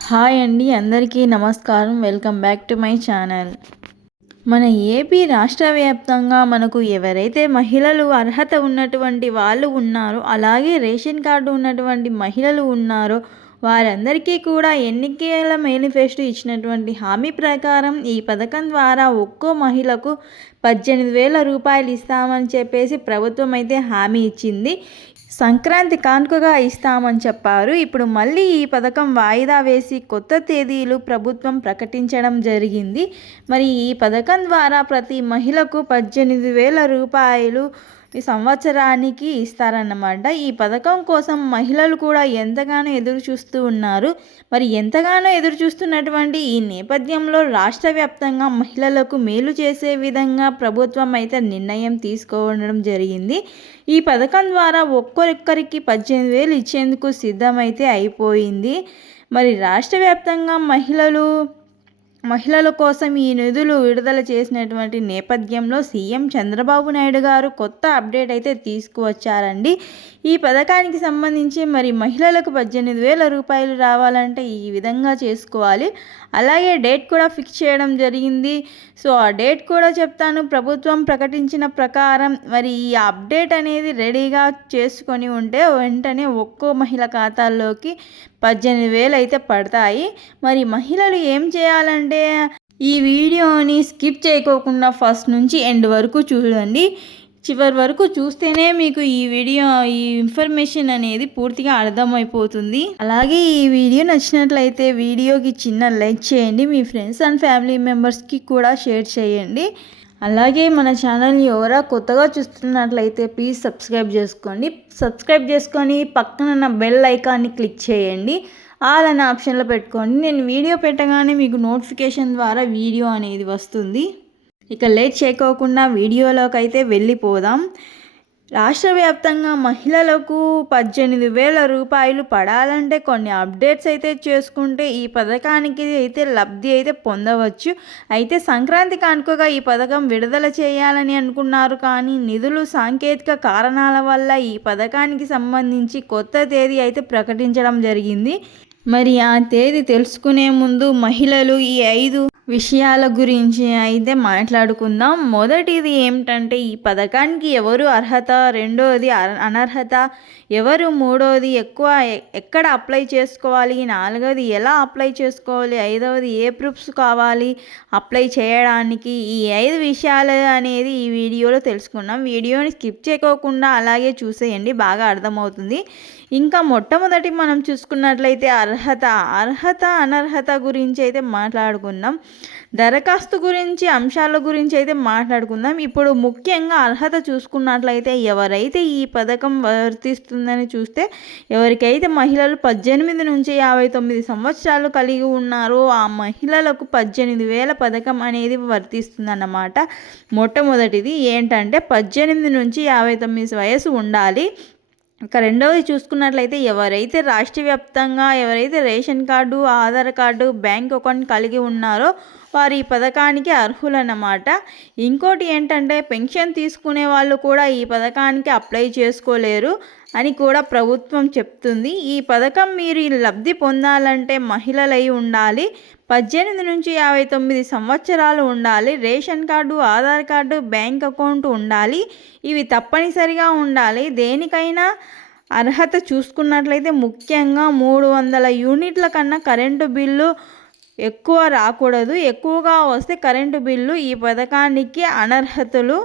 Hi అండి అందరికీ నమస్కారం. Welcome back to my channel. మన ఏపీ రాష్ట్ర వ్యాప్తంగా మనకు ఎవరైతే మహిళలు అర్హత ఉన్నటువంటి వాళ్ళు ఉన్నారో అలాగే రేషన్ కార్డు ఉన్నటువంటి మహిళలు ఉన్నారో వారందరికీ కూడా ఎన్నికల మేనిఫెస్టో ఇచ్చినటువంటి హామీ ప్రకారం ఈ పథకం ద్వారా ఒక్కో మహిళకు పద్దెనిమిది వేల రూపాయలు ఇస్తామని చెప్పేసి ప్రభుత్వం అయితే హామీ ఇచ్చింది. సంక్రాంతి కానుకగా ఇస్తామని చెప్పారు. ఇప్పుడు మళ్ళీ ఈ పథకం వాయిదా వేసి కొత్త తేదీలు ప్రభుత్వం ప్రకటించడం జరిగింది. మరి ఈ పథకం ద్వారా ప్రతి మహిళకు పద్దెనిమిది వేల రూపాయలు ఈ సంవత్సరానికి ఇస్తారన్నమాట. ఈ పథకం కోసం మహిళలు కూడా ఎంతగానో ఎదురు చూస్తూ ఉన్నారు. మరి ఎంతగానో ఎదురు చూస్తున్నటువంటి ఈ నేపథ్యంలో రాష్ట్ర వ్యాప్తంగా మహిళలకు మేలు చేసే విధంగా ప్రభుత్వం అయితే నిర్ణయం తీసుకోవడం జరిగింది. ఈ పథకం ద్వారా ఒక్కొక్కరికి పద్దెనిమిది వేలు ఇచ్చేందుకు సిద్ధమైతే అయిపోయింది. మరి రాష్ట్ర వ్యాప్తంగా మహిళలు మహిళల కోసం ఈ నిధులు విడుదల చేసినటువంటి నేపథ్యంలో సీఎం చంద్రబాబు నాయుడు గారు కొత్త అప్డేట్ అయితే తీసుకువచ్చారండి. ఈ పథకానికి సంబంధించి మరి మహిళలకు పద్దెనిమిది వేల రూపాయలు రావాలంటే ఈ విధంగా చేసుకోవాలి. అలాగే డేట్ కూడా ఫిక్స్ చేయడం జరిగింది. సో ఆ డేట్ కూడా చెప్తాను. ప్రభుత్వం ప్రకటించిన ప్రకారం మరి ఈ అప్డేట్ అనేది రెడీగా చేసుకొని ఉంటే వెంటనే ఒక్కో మహిళ ఖాతాల్లోకి పద్దెనిమిది వేలు అయితే పడతాయి. మరి మహిళలు ఏం చేయాలంటే ఈ వీడియోని స్కిప్ చేయకోకుండా ఫస్ట్ నుంచి ఎండ్ వరకు చూడండి. చివరి వరకు చూస్తేనే మీకు ఈ వీడియో ఈ ఇన్ఫర్మేషన్ అనేది పూర్తిగా అర్థమైపోతుంది. అలాగే ఈ వీడియో నచ్చినట్లయితే వీడియోకి చిన్న లైక్ చేయండి. మీ ఫ్రెండ్స్ అండ్ ఫ్యామిలీ మెంబర్స్కి కూడా షేర్ చేయండి. అలాగే మన ఛానల్ని ఎవరా కొత్తగా చూస్తున్నట్లయితే ప్లీజ్ సబ్స్క్రైబ్ చేసుకోండి. సబ్స్క్రైబ్ చేసుకొని పక్కన ఉన్న బెల్ ఐకాన్ని క్లిక్ చేయండి. ఆల్ అనే ఆప్షన్లో పెట్టుకోండి. నేను వీడియో పెట్టగానే మీకు నోటిఫికేషన్ ద్వారా వీడియో అనేది వస్తుంది. ఇక లేట్ చేయకోకుండా వీడియోలోకి అయితే వెళ్ళిపోదాం. రాష్ట్ర వ్యాప్తంగా మహిళలకు పద్దెనిమిది వేల రూపాయలు పడాలంటే కొన్ని అప్డేట్స్ అయితే చేసుకుంటే ఈ పథకానికి అయితే లబ్ధి అయితే పొందవచ్చు. అయితే సంక్రాంతి కానుకగా ఈ పథకం విడుదల చేయాలని అనుకున్నారు. కానీ నిధులు సాంకేతిక కారణాల వల్ల ఈ పథకానికి సంబంధించి కొత్త తేదీ అయితే ప్రకటించడం జరిగింది. మరి ఆ తేదీ తెలుసుకునే ముందు మహిళలు ఈ ఐదు విషయాల గురించి అయితే మాట్లాడుకుందాం. మొదటిది ఏమిటంటే ఈ పథకానికి ఎవరు అర్హత? రెండోది అనర్హత? ఎవరు? మూడోది ఎక్కువ ఎక్కడ అప్లై చేసుకోవాలి? నాలుగోది ఎలా అప్లై చేసుకోవాలి? ఐదవది ఏ ప్రూఫ్స్ కావాలి అప్లై చేయడానికి? ఈ ఐదు విషయాలు అనేది ఈ వీడియోలో తెలుసుకున్నాం వీడియోని స్కిప్ చేయకోకుండా అలాగే చూసేయండి బాగా అర్థమవుతుంది. ఇంకా మొట్టమొదటి మనం చూసుకున్నట్లయితే అర్హత అర్హత అనర్హత గురించి అయితే మాట్లాడుకుందాం. దరఖాస్తు గురించి అంశాల గురించి అయితే మాట్లాడుకుందాం. ఇప్పుడు ముఖ్యంగా అర్హత చూసుకున్నట్లయితే ఎవరైతే ఈ పథకం వర్తిస్తుందని చూస్తే ఎవరికైతే మహిళలు పద్దెనిమిది నుంచి యాభై తొమ్మిది సంవత్సరాలు కలిగి ఉన్నారో ఆ మహిళలకు పద్దెనిమిది వేల పథకం అనేది వర్తిస్తుందన్నమాట. మొట్టమొదటిది ఏంటంటే పద్దెనిమిది నుంచి యాభై తొమ్మిది వయసు ఉండాలి. ఇక రెండవది చూసుకున్నట్లయితే ఎవరైతే రాష్ట్ర వ్యాప్తంగా ఎవరైతే ration card Aadhaar card bank account కలిగి ఉన్నారో వారు ఈ పథకానికి అర్హులన్నమాట. ఇంకోటి ఏంటంటే పెన్షన్ తీసుకునే వాళ్ళు కూడా ఈ పథకానికి అప్లై చేసుకోలేరు అని కూడా ప్రభుత్వం చెప్తుంది. ఈ పథకం మీరు లబ్ధి పొందాలంటే మహిళలై ఉండాలి. పద్దెనిమిది నుంచి యాభై తొమ్మిది సంవత్సరాలు ఉండాలి. Ration card Aadhaar card bank account ఉండాలి. ఇవి తప్పనిసరిగా ఉండాలి. దేనికైనా అర్హత చూసుకున్నట్లయితే ముఖ్యంగా మూడు వందల యూనిట్ల కన్నా కరెంటు బిల్లు ఎక్కువ రాకూడదు. ఎక్కువగా వస్తే కరెంటు బిల్లు ఈ పథకానికి అనర్హతలు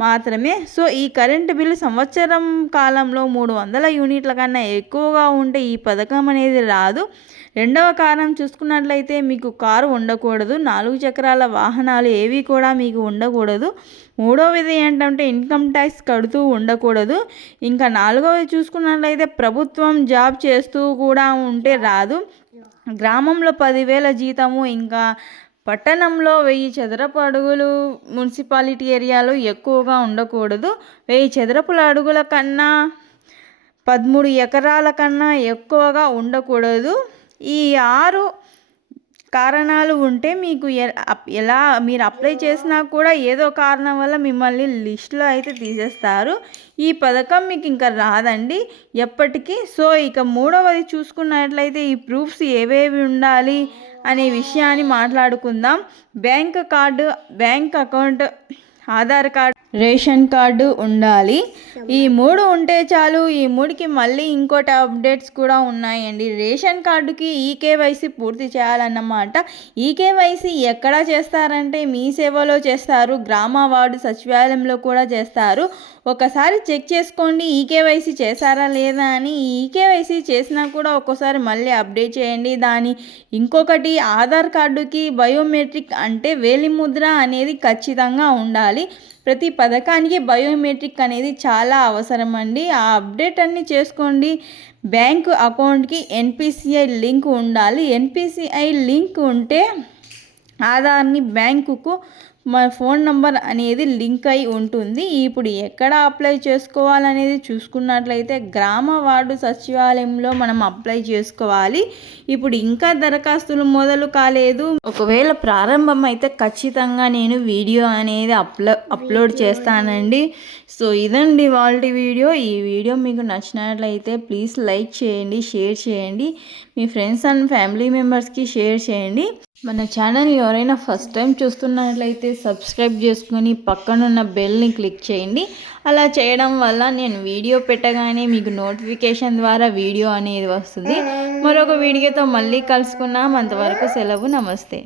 మాత్రమే. సో ఈ కరెంటు బిల్లు సంవత్సరం కాలంలో మూడు వందల యూనిట్ల కన్నా ఎక్కువగా ఉంటే ఈ పథకం అనేది రాదు. రెండవ కారణం చూసుకున్నట్లయితే మీకు కారు ఉండకూడదు. నాలుగు చక్రాల వాహనాలు ఏవి కూడా మీకు ఉండకూడదు. మూడవది ఏంటంటే ఇన్కమ్ ట్యాక్స్ కడుతూ ఉండకూడదు. ఇంకా నాలుగవది చూసుకున్నట్లయితే ప్రభుత్వం జాబ్ చేస్తూ కూడా ఉంటే రాదు. గ్రామంలో పదివేల జీతము ఇంకా పట్టణంలో వెయ్యి చదరపు అడుగులు మున్సిపాలిటీ ఏరియాలో ఎక్కువగా ఉండకూడదు. వెయ్యి చదరపుల అడుగుల కన్నా పదమూడు ఎకరాల కన్నా ఎక్కువగా ఉండకూడదు. ఈ ఆరు కారణాలు ఉంటే మీకు ఎలా మీరు అప్లై చేసినా కూడా ఏదో కారణం వల్ల మిమ్మల్ని లిస్ట్లో అయితే తీసేస్తారు. ఈ పథకం మీకు ఇంకా రాదండి. ఎప్పటికీ. సో ఇక మూడవది చూసుకున్నట్లయితే ఈ ప్రూఫ్స్ ఏవేవి ఉండాలి అనే విషయాన్ని మాట్లాడుకుందాం. Bank card bank account Aadhaar card ration card ఉండాలి. ఈ మూడు ఉంటే చాలు. ఈ మూడుకి మళ్ళీ ఇంకోటి అప్డేట్స్ కూడా ఉన్నాయండి. రేషన్ కార్డుకి ఈకేవైసీ పూర్తి చేయాలన్నమాట. ఈకేవైసీ ఎక్కడ చేస్తారంటే మీ సేవలో చేస్తారు. గ్రామ వార్డు సచివాలయంలో కూడా చేస్తారు. ఒకసారి చెక్ చేసుకోండి ఈకేవైసీ చేశారా లేదా అని. ఈకేవైసీ చేసినా కూడా ఒక్కోసారి మళ్ళీ అప్డేట్ చేయండి. దాని ఇంకొకటి ఆధార్ కార్డుకి బయోమెట్రిక్ అంటే వేలిముద్ర అనేది ఖచ్చితంగా ఉండాలి. ప్రతి పథకానికి బయోమెట్రిక్ అనేది చాలా అవసరం అండి ఆ అప్డేట్ అన్ని చేసుకోండి. బ్యాంకు అకౌంట్కి ఎన్పిసిఐ లింక్ ఉండాలి. ఎన్పిసిఐ లింక్ ఉంటే ఆధార్ని బ్యాంకుకు మన ఫోన్ నంబర్ అనేది లింక్ అయి ఉంటుంది. ఇప్పుడు ఎక్కడ అప్లై చేసుకోవాలనేది చూసుకున్నట్లయితే గ్రామ వార్డు సచివాలయంలో మనం అప్లై చేసుకోవాలి. ఇప్పుడు ఇంకా దరఖాస్తులు మొదలు కాలేదు. ఒకవేళ ప్రారంభం అయితే ఖచ్చితంగా నేను వీడియో అనేది అప్లో అప్లోడ్ చేస్తానండి. సో ఇదండి వాళ్ళ వీడియో. ఈ వీడియో మీకు నచ్చినట్లయితే ప్లీజ్ లైక్ చేయండి షేర్ చేయండి. మీ ఫ్రెండ్స్ అండ్ ఫ్యామిలీ మెంబర్స్కి షేర్ చేయండి. మన ఛానల్ ఎవరైనా ఫస్ట్ టైం చూస్తున్నట్లయితే సబ్స్క్రైబ్ చేసుకొని పక్కనున్న బెల్ని క్లిక్ చేయండి. అలా చేయడం వల్ల నేను వీడియో పెట్టగానే మీకు నోటిఫికేషన్ ద్వారా వీడియో అనేది వస్తుంది. మరొక వీడియోతో మళ్ళీ కలుసుకున్నాం అంతవరకు సెలవు. నమస్తే.